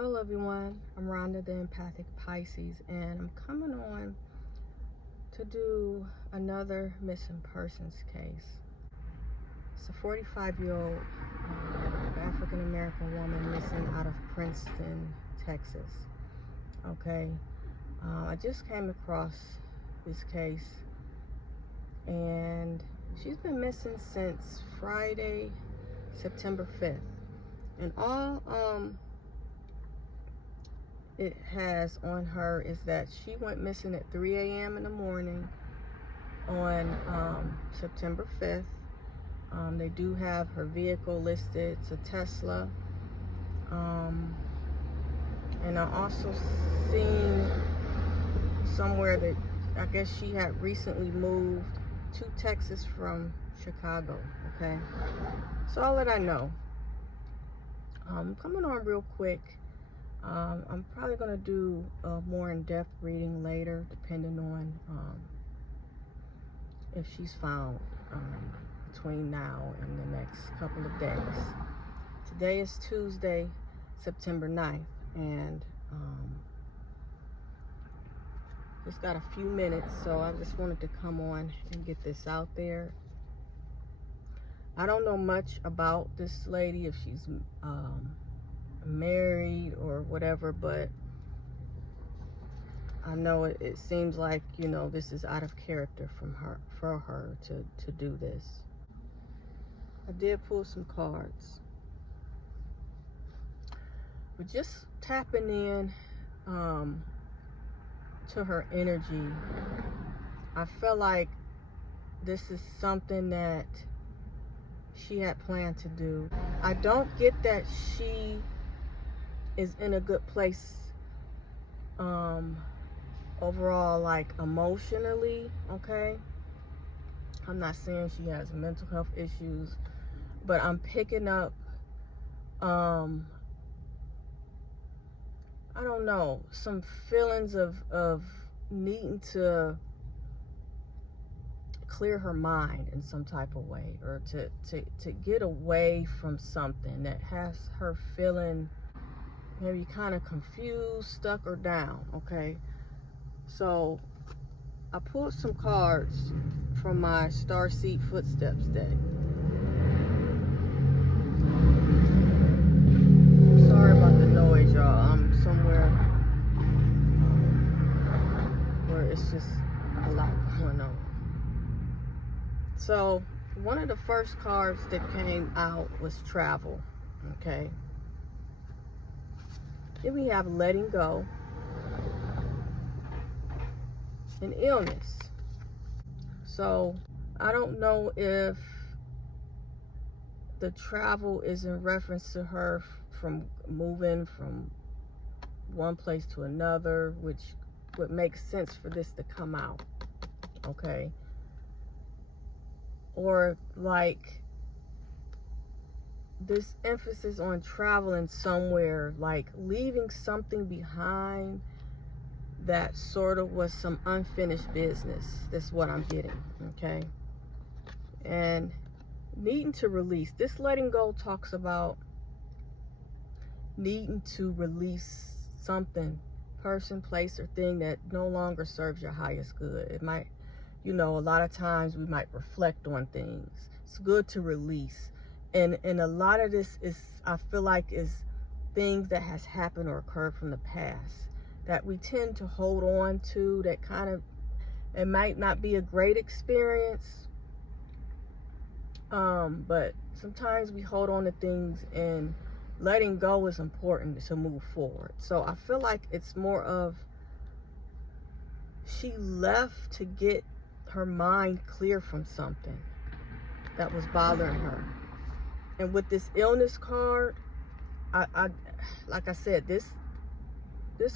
Hello everyone, I'm Rhonda the Empathic Pisces, and I'm coming on to do another missing persons case. It's a 45-year-old African-American woman missing out of Princeton, Texas. Okay, I just came across this case, and she's been missing since Friday, September 5th. And all it has on her is that she went missing at 3 a.m. in the morning on September 5th. They do have her vehicle listed. It's a Tesla. And I also seen somewhere that I guess she had recently moved to Texas from Chicago. Okay, so all that I know. Coming on real quick. I'm probably going to do a more in-depth reading later, depending on if she's found between now and the next couple of days. Today is Tuesday, September 9th, and just got a few minutes, so I just wanted to come on and get this out there. I don't know much about this lady, if she's married or whatever, but I know it seems like, you know, this is out of character for her to do this. I did pull some cards, but just tapping in to her energy, I feel like this is something that she had planned to do. I don't get that she is in a good place overall, like emotionally. Okay, I'm not saying she has mental health issues, but I'm picking up I don't know, some feelings of needing to clear her mind in some type of way, or to get away from something that has her feeling maybe kind of confused, stuck, or down. Okay, so I pulled some cards from my Starseed Footsteps deck. Sorry about the noise, y'all. I'm somewhere where it's just a lot going on. So one of the first cards that came out was travel. Okay, then we have letting go and illness. So I don't know if the travel is in reference to her from moving from one place to another, which would make sense for this to come out. Okay, or like this emphasis on traveling somewhere, like leaving something behind that sort of was some unfinished business. That's what I'm getting. Okay, and needing to release. This letting go talks about needing to release something, person, place, or thing that no longer serves your highest good. It might, you know, a lot of times we might reflect on things. It's good to release. And a lot of this is, I feel like, is things that has happened or occurred from the past that we tend to hold on to, that kind of, it might not be a great experience, but sometimes we hold on to things, and letting go is important to move forward. So I feel like it's more of she left to get her mind clear from something that was bothering her. And with this illness card, I like I said, this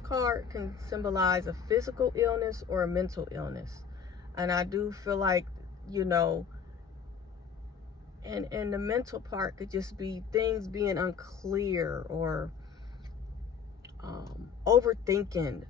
card can symbolize a physical illness or a mental illness. And I do feel like, you know, and the mental part could just be things being unclear, or overthinking.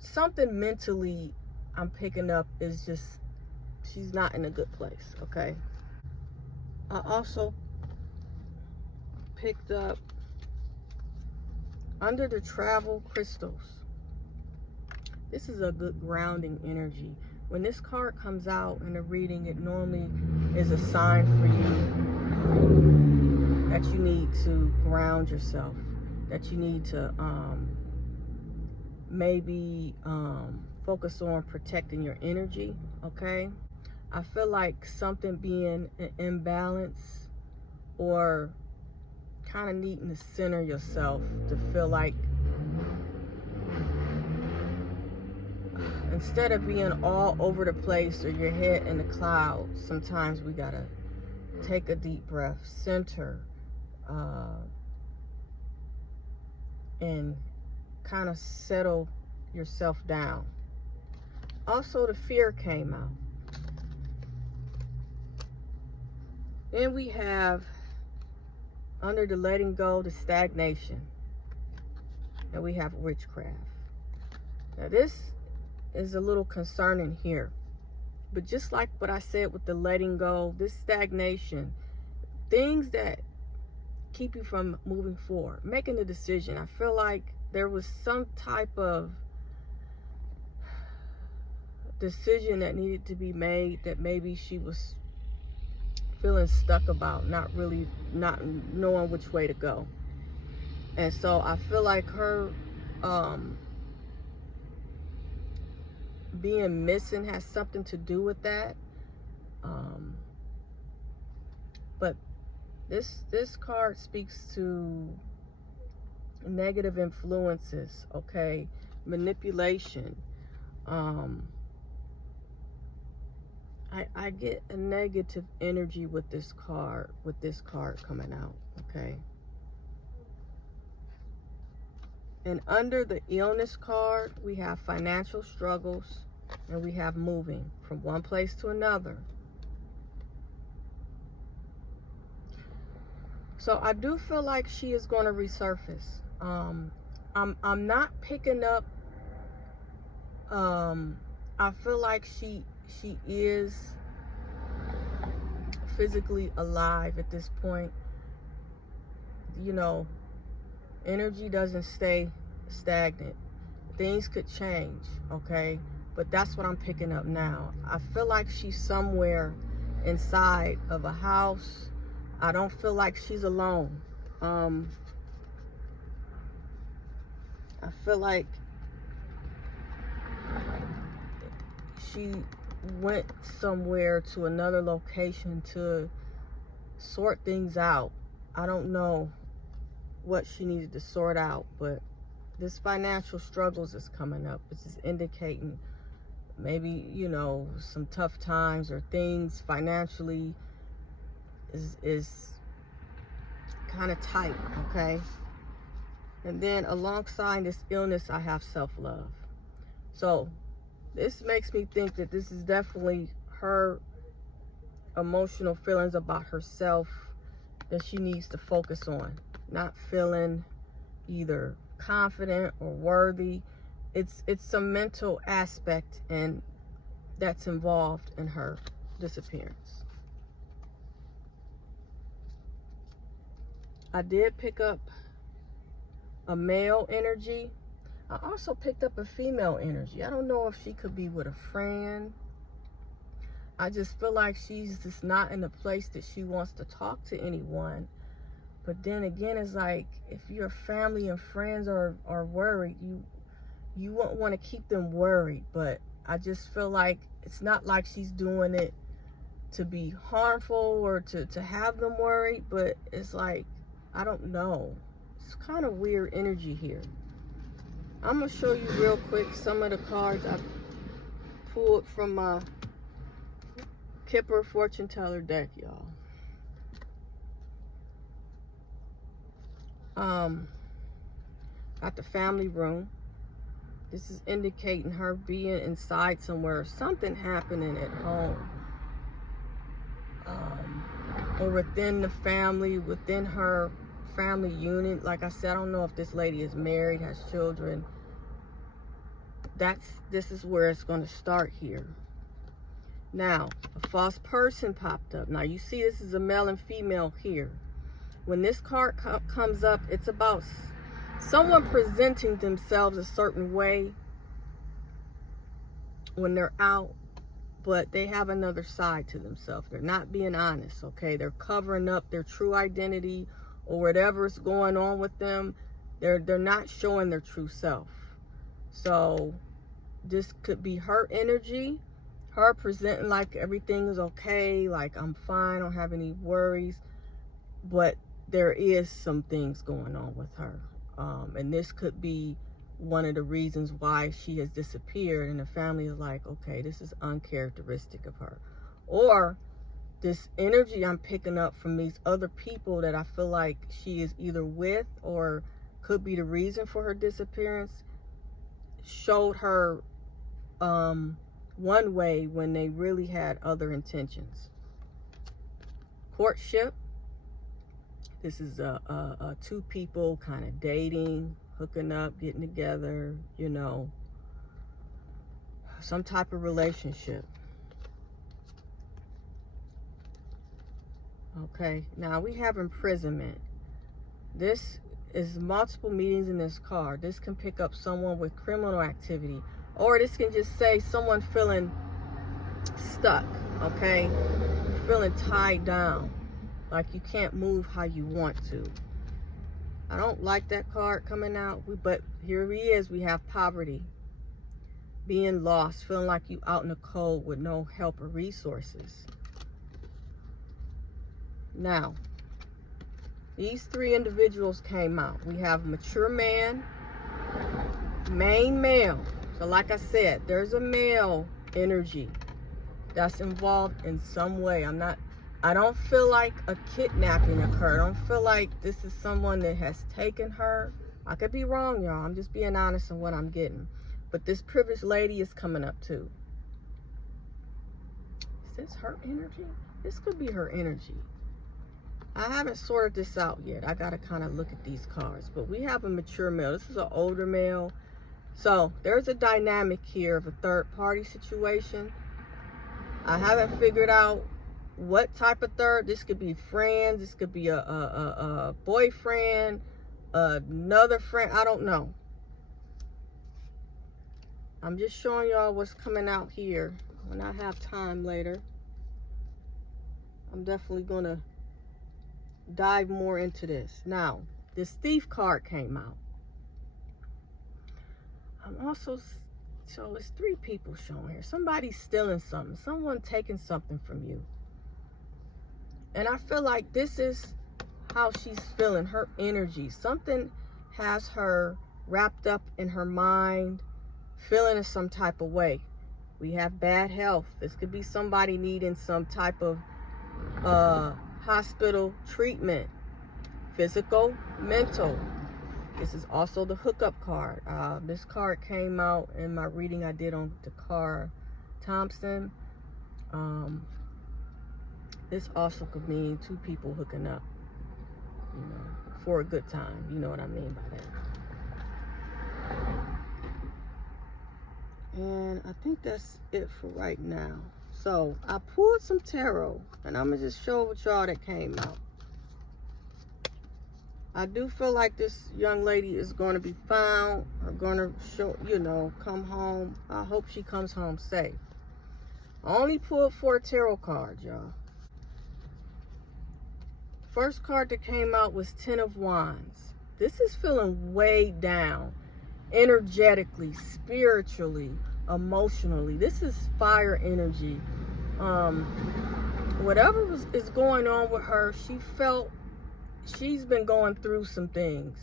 Something mentally I'm picking up is just, she's not in a good place. Okay, I also picked up Under the travel crystals, this is a good grounding energy. When this card comes out in a reading, it normally is a sign for you that you need to ground yourself, that you need to maybe focus on protecting your energy, okay? I feel like something being an imbalance, or kind of needing to center yourself to feel like instead of being all over the place or your head in the clouds, sometimes we gotta take a deep breath, center, and kind of settle yourself down. Also, the fear came out. Then we have, under the letting go, the stagnation. And we have witchcraft. Now this is a little concerning here. But just like what I said with the letting go, this stagnation, things that keep you from moving forward, making a decision. I feel like there was some type of decision that needed to be made that maybe she was feeling stuck about, not knowing which way to go. And so I feel like her being missing has something to do with that. But this card speaks to negative influences, okay? Manipulation. I get a negative energy with this card coming out, okay? And under the illness card, we have financial struggles, and we have moving from one place to another. So I do feel like she is going to resurface. I'm not picking up. I feel like she is physically alive at this point. You know, energy doesn't stay stagnant. Things could change, okay? But that's what I'm picking up now. I feel like she's somewhere inside of a house. I don't feel like she's alone. I feel like she went somewhere to another location to sort things out. I don't know what she needed to sort out, but this financial struggles is coming up. This is indicating maybe, you know, some tough times or things financially is kind of tight, okay? And then alongside this illness, I have self-love. So this makes me think that this is definitely her emotional feelings about herself that she needs to focus on. Not feeling either confident or worthy. It's some mental aspect, and that's involved in her disappearance. I did pick up a male energy. I also picked up a female energy. I don't know if she could be with a friend. I just feel like she's just not in a place that she wants to talk to anyone. But then again, it's like, if your family and friends are worried, you won't want to keep them worried. But I just feel like it's not like she's doing it to be harmful or to have them worried. But it's like, I don't know. It's kind of weird energy here. I'm going to show you real quick some of the cards I pulled from my Kipper fortune teller deck, y'all. Got the family room. This is indicating her being inside somewhere, something happening at home, or within the family, within her family unit. Like I said, I don't know if this lady is married, has children. This is where it's going to start here. Now, a false person popped up. Now you see, this is a male and female here. When this card comes up, it's about someone presenting themselves a certain way when they're out, but they have another side to themselves. They're not being honest, okay? They're covering up their true identity or whatever's going on with them. They're not showing their true self. So this could be her energy, her presenting like everything is okay, like I'm fine, I don't have any worries, but there is some things going on with her. And this could be one of the reasons why she has disappeared, and the family is like, okay, this is uncharacteristic of her. Or this energy I'm picking up from these other people that I feel like she is either with or could be the reason for her disappearance, showed her one way when they really had other intentions. Courtship. This is two people kind of dating, hooking up, getting together, you know, some type of relationship. Okay, now we have imprisonment. This is multiple meetings in this card. This can pick up someone with criminal activity, or this can just say someone feeling stuck, okay? Feeling tied down, like you can't move how you want to. I don't like that card coming out, but here he is. We have poverty, being lost, feeling like you out in the cold with no help or resources. Now, these three individuals came out. We have mature man, main male. So like I said, there's a male energy that's involved in some way. I don't feel like a kidnapping occurred. I don't feel like this is someone that has taken her. I could be wrong, y'all. I'm just being honest in what I'm getting. But this privileged lady is coming up too. Is this her energy? This could be her energy. I haven't sorted this out yet. I got to kind of look at these cards. But we have a mature male. This is an older male. So there's a dynamic here of a third party situation. I haven't figured out what type of third. This could be friends. This could be a boyfriend, another friend. I don't know. I'm just showing y'all what's coming out here. When I have time later, I'm definitely going to dive more into this. Now, this thief card came out. I'm also, so it's three people showing here. Somebody's stealing something. Someone taking something from you. And I feel like this is how she's feeling, her energy. Something has her wrapped up in her mind, feeling in some type of way. We have bad health. This could be somebody needing some type of hospital treatment, physical, mental. This is also the hookup card. This card came out in my reading I did on the car Thompson. This also could mean two people hooking up, you know, for a good time. You know what I mean by that. And I think that's it for right now. So I pulled some tarot, and I'm gonna just show what y'all that came out. I do feel like this young lady is going to be found, or going to show, you know, come home. I hope she comes home safe. I only pulled 4 tarot cards, y'all. First card that came out was 10 of Wands. This is feeling way down, energetically, spiritually, emotionally. This is fire energy. Whatever is going on with her, she felt she's been going through some things.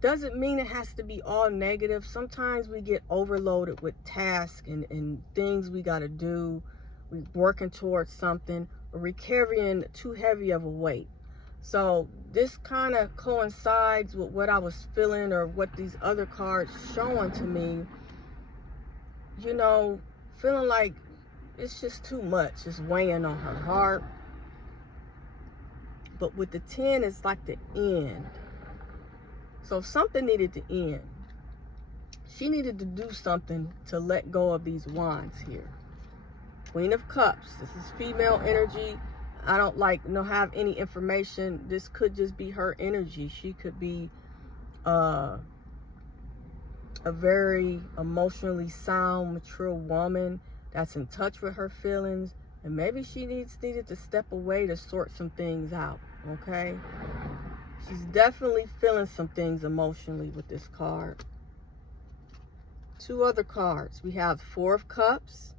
Doesn't mean it has to be all negative. Sometimes we get overloaded with tasks and things we got to do. We're working towards something, or we're carrying too heavy of a weight. So this kind of coincides with what I was feeling, or what these other cards showing to me. You know, feeling like it's just too much. It's weighing on her heart. But with the 10, it's like the end. So something needed to end. She needed to do something to let go of these wands here. Queen of Cups. This is female energy. I don't like have any information. This could just be her energy. She could be a very emotionally sound, mature woman that's in touch with her feelings, and maybe she needed to step away to sort some things out. Okay, she's definitely feeling some things emotionally with this card. Two other cards. We have Four of Cups,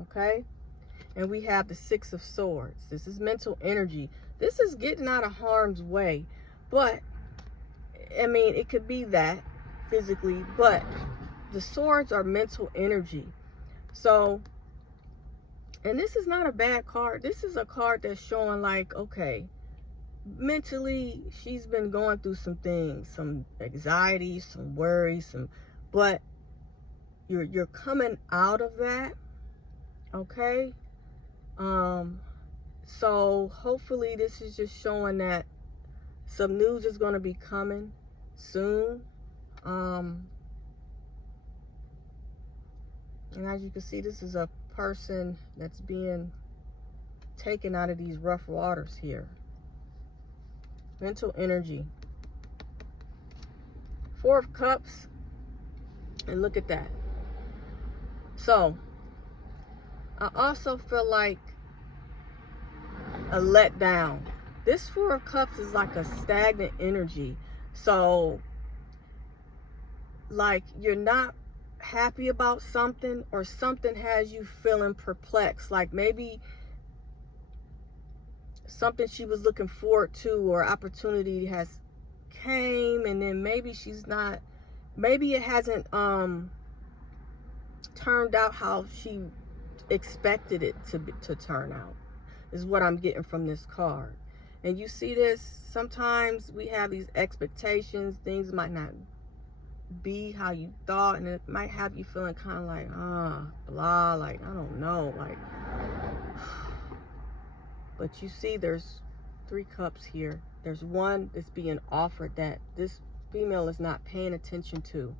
okay, and we have the Six of Swords. This is mental energy. This is getting out of harm's way, but I mean, it could be that physically, but the swords are mental energy. So, and this is not a bad card. This is a card that's showing like, okay, mentally she's been going through some things, some anxiety, some worry, but you're coming out of that, okay? So hopefully this is just showing that some news is going to be coming soon. And as you can see, this is a person that's being taken out of these rough waters here. Mental energy. Four of Cups. And look at that. So, I also feel like a letdown. This Four of Cups is like a stagnant energy. So, like you're not happy about something, or something has you feeling perplexed. Like maybe something she was looking forward to or opportunity has came, and then maybe it hasn't turned out how she expected it to turn out, is what I'm getting from this card. And you see this, sometimes we have these expectations, things might not be how you thought, and it might have you feeling kind of like blah, like I don't know, like but you see there's Three Cups here. There's one that's being offered that this female is not paying attention to.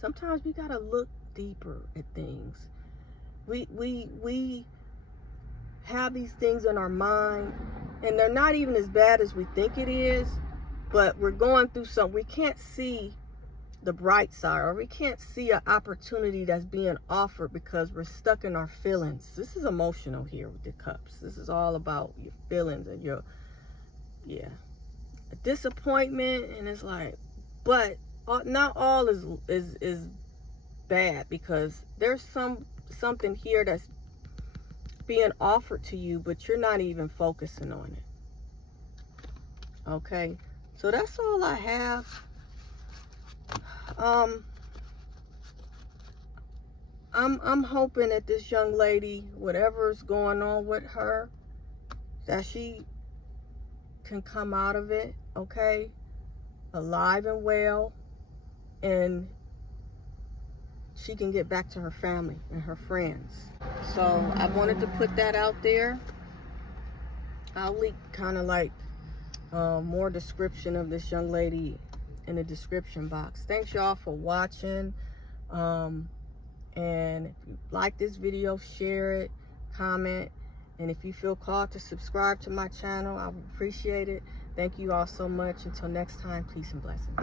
Sometimes we gotta look deeper at things. We have these things in our mind, and they're not even as bad as we think it is, but we're going through something. We can't see the bright side, or we can't see an opportunity that's being offered because we're stuck in our feelings. This is emotional here with the Cups. This is all about your feelings and your, a disappointment. And it's like, but not all is bad, because there's something here that's being offered to you, but you're not even focusing on it. Okay, so that's all I have. I'm hoping that this young lady, whatever's going on with her, that she can come out of it, okay, alive and well, and she can get back to her family and her friends. So I wanted to put that out there. I'll link kind of like more description of this young lady in the description box. Thanks y'all for watching. And if you like this video, share it, comment, and if you feel called to subscribe to my channel, I would appreciate it. Thank you all so much. Until next time, peace and blessings.